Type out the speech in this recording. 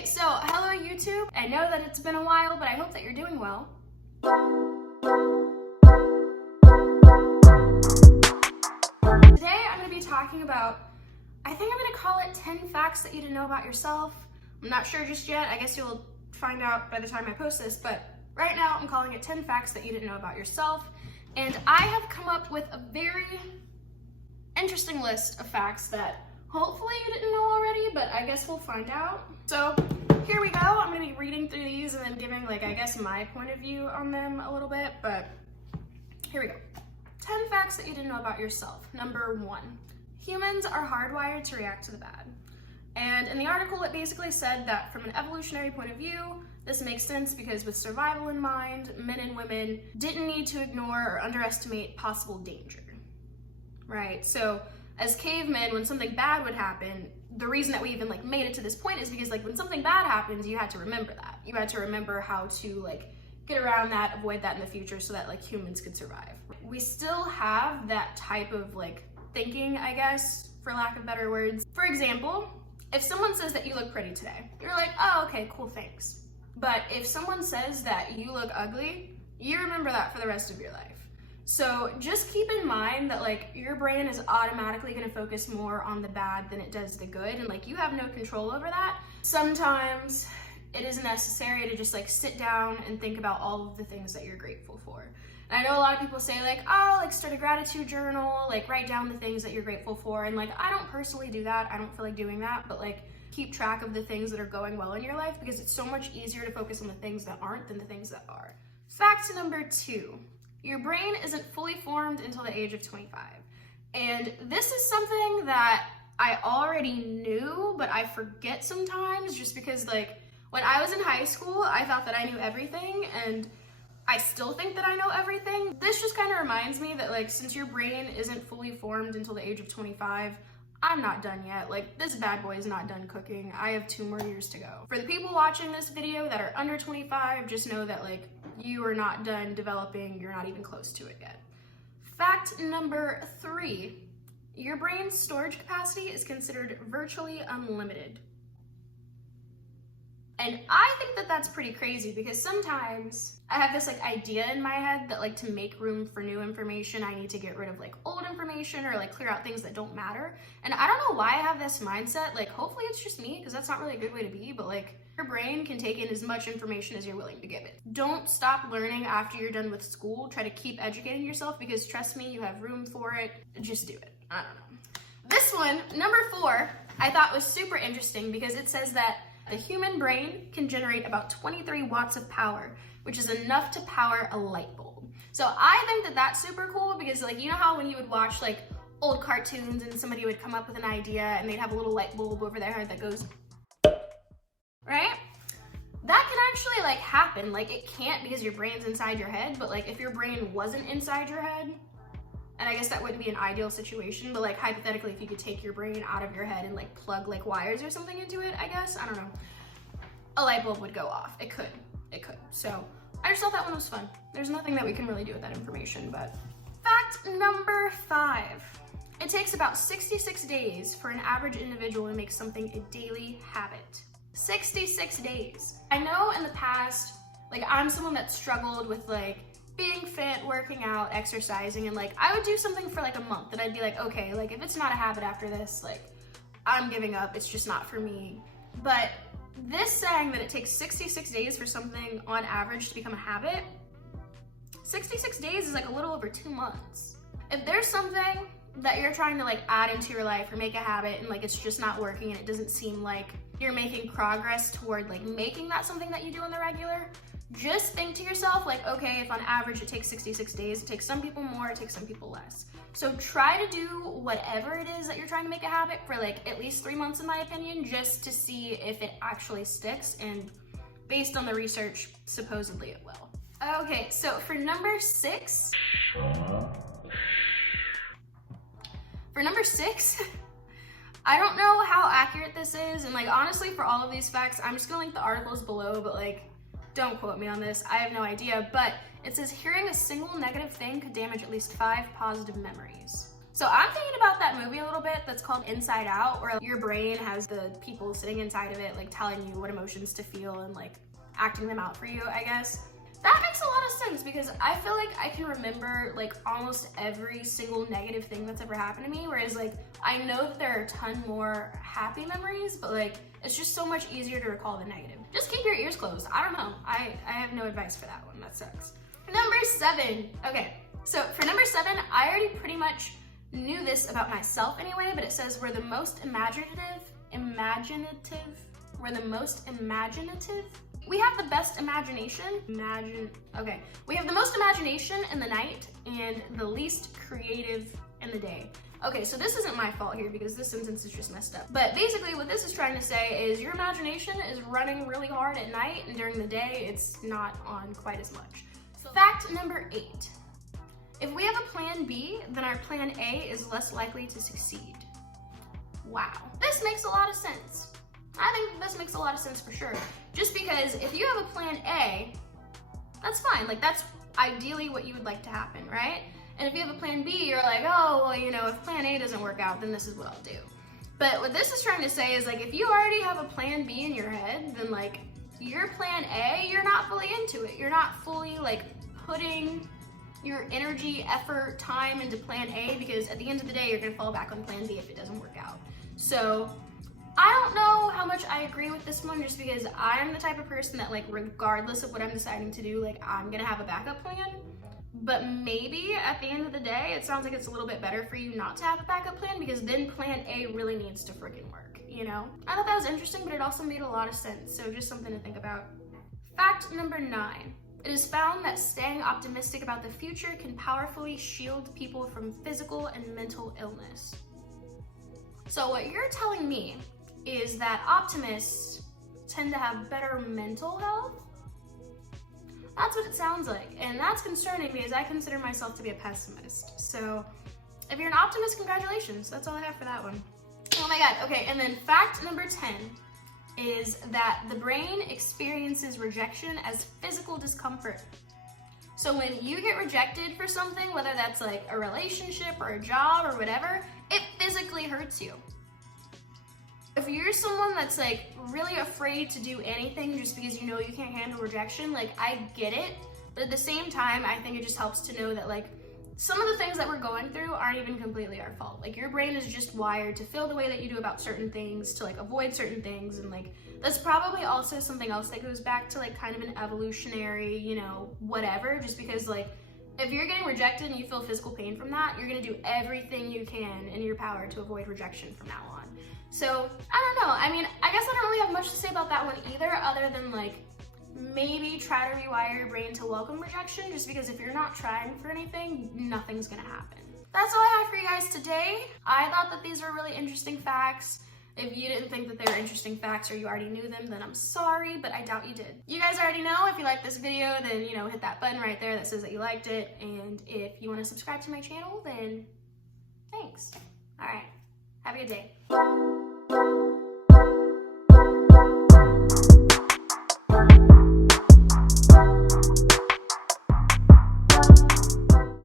Okay, so hello YouTube. I know that it's been a while, but I hope that you're doing well. Today I'm going to be talking about, I think I'm going to call it 10 facts that you didn't know about yourself. I'm not sure just yet. I guess you'll find out by the time I post this, but right now I'm calling it 10 facts that you didn't know about yourself. And I have come up with a very interesting list of facts that hopefully you didn't know already, but I guess we'll find out. So here we go. I'm going to be reading through these and then giving, I guess my point of view on them a little bit, but here we go. 10 facts that you didn't know about yourself. Number 1, humans are hardwired to react to the bad. And in the article, it basically said that from an evolutionary point of view, this makes sense because with survival in mind, men and women didn't need to ignore or underestimate possible danger, right? So as cavemen, when something bad would happen, the reason that we even made it to this point is because when something bad happens, you had to remember that. You had to remember how to get around that, avoid that in the future so that humans could survive. We still have that type of thinking, I guess, for lack of better words. For example, if someone says that you look pretty today, you're like, oh, okay, cool, thanks. But if someone says that you look ugly, you remember that for the rest of your life. So just keep in mind that your brain is automatically going to focus more on the bad than it does the good, and you have no control over that. Sometimes it is necessary to just sit down and think about all of the things that you're grateful for. And I know a lot of people say start a gratitude journal, write down the things that you're grateful for, and I don't personally do that. I don't feel like doing that, but keep track of the things that are going well in your life because it's so much easier to focus on the things that aren't than the things that are. Fact number 2. Your brain isn't fully formed until the age of 25. And this is something that I already knew, but I forget sometimes just because when I was in high school, I thought that I knew everything, and I still think that I know everything. This just kind of reminds me that since your brain isn't fully formed until the age of 25, I'm not done yet. This bad boy is not done cooking. I have 2 more years to go. For the people watching this video that are under 25, just know that you are not done developing. You're not even close to it yet. Fact number 3, your brain's storage capacity is considered virtually unlimited. And I think that that's pretty crazy because sometimes I have this idea in my head that to make room for new information, I need to get rid of old information or clear out things that don't matter. And I don't know why I have this mindset. Hopefully it's just me because that's not really a good way to be, but your brain can take in as much information as you're willing to give it. Don't stop learning after you're done with school. Try to keep educating yourself because trust me, you have room for it. Just do it. I don't know. This one, number 4, I thought was super interesting because it says that the human brain can generate about 23 watts of power, which is enough to power a light bulb. So I think that that's super cool because you know how when you would watch old cartoons and somebody would come up with an idea and they'd have a little light bulb over their head that goes, right? That can actually happen. It can't because your brain's inside your head, but if your brain wasn't inside your head, and I guess that wouldn't be an ideal situation, but hypothetically, if you could take your brain out of your head and plug wires or something into it, I guess, I don't know, a light bulb would go off. It could. So I just thought that one was fun. There's nothing that we can really do with that information, but. Fact number 5. It takes about 66 days for an average individual to make something a daily habit. 66 days. I know in the past, I'm someone that struggled with being fit, working out, exercising, and I would do something for a month and I'd be okay, if it's not a habit after this, I'm giving up, it's just not for me. But this saying that it takes 66 days for something on average to become a habit, 66 days is a little over 2 months. If there's something that you're trying to add into your life or make a habit and it's just not working and it doesn't seem like you're making progress toward making that something that you do on the regular, just think to yourself okay, if on average it takes 66 days, it takes some people more, it takes some people less. So try to do whatever it is that you're trying to make a habit for at least 3 months in my opinion, just to see if it actually sticks, and based on the research, supposedly it will. Okay, so for number 6, I don't know how accurate this is, and honestly for all of these facts, I'm just gonna link the articles below, but don't quote me on this, I have no idea, but it says hearing a single negative thing could damage at least 5 positive memories. So I'm thinking about that movie a little bit that's called Inside Out, where your brain has the people sitting inside of it, like telling you what emotions to feel and like acting them out for you, I guess. That makes a lot of sense because I feel like I can remember like almost every single negative thing that's ever happened to me, whereas like I know that there are a ton more happy memories, but like it's just so much easier to recall the negative. Just keep your ears closed. I don't know. I have no advice for that one. That sucks. Number 7. Okay, so for number 7, I already pretty much knew this about myself anyway, but it says we're the most imaginative. We're the most imaginative. We have the best imagination. We have the most imagination in the night and the least creative in the day. Okay, so this isn't my fault here because this sentence is just messed up. But basically what this is trying to say is your imagination is running really hard at night and during the day it's not on quite as much. So fact number 8. If we have a plan B, then our plan A is less likely to succeed. Wow. This makes a lot of sense. I think this makes a lot of sense for sure. Just because if you have a plan A, that's fine. Like that's ideally what you would like to happen, right? And if you have a plan B, you're like, oh, well, you know, if plan A doesn't work out, then this is what I'll do. But what this is trying to say is like, if you already have a plan B in your head, then like your plan A, you're not fully into it. You're not fully like putting your energy, effort, time into plan A because at the end of the day, you're gonna fall back on plan B if it doesn't work out. So I don't know how much I agree with this one just because I'm the type of person that like regardless of what I'm deciding to do, like I'm gonna have a backup plan. But maybe at the end of the day, it sounds like it's a little bit better for you not to have a backup plan because then plan A really needs to freaking work, you know? I thought that was interesting, but it also made a lot of sense. So just something to think about. Fact number 9. It is found that staying optimistic about the future can powerfully shield people from physical and mental illness. So what you're telling me is that optimists tend to have better mental health? That's what it sounds like, and that's concerning because I consider myself to be a pessimist. So if you're an optimist, congratulations. That's all I have for that one. Oh my god, okay, and then fact number 10 is that the brain experiences rejection as physical discomfort. So when you get rejected for something, whether that's like a relationship or a job or whatever, it physically hurts you. If you're someone that's like really afraid to do anything just because you know you can't handle rejection, like I get it, but at the same time, I think it just helps to know that like some of the things that we're going through aren't even completely our fault. Like your brain is just wired to feel the way that you do about certain things, to like avoid certain things, and like that's probably also something else that goes back to like kind of an evolutionary, you know, whatever, just because like if you're getting rejected and you feel physical pain from that, you're gonna do everything you can in your power to avoid rejection from now on. So, I don't know. I mean, I guess I don't really have much to say about that one either, other than like, maybe try to rewire your brain to welcome rejection, just because if you're not trying for anything, nothing's gonna happen. That's all I have for you guys today. I thought that these were really interesting facts. If you didn't think that they were interesting facts or you already knew them, then I'm sorry, but I doubt you did. You guys already know, if you like this video, then, you know, hit that button right there that says that you liked it. And if you wanna subscribe to my channel, then thanks. All right, have a good day.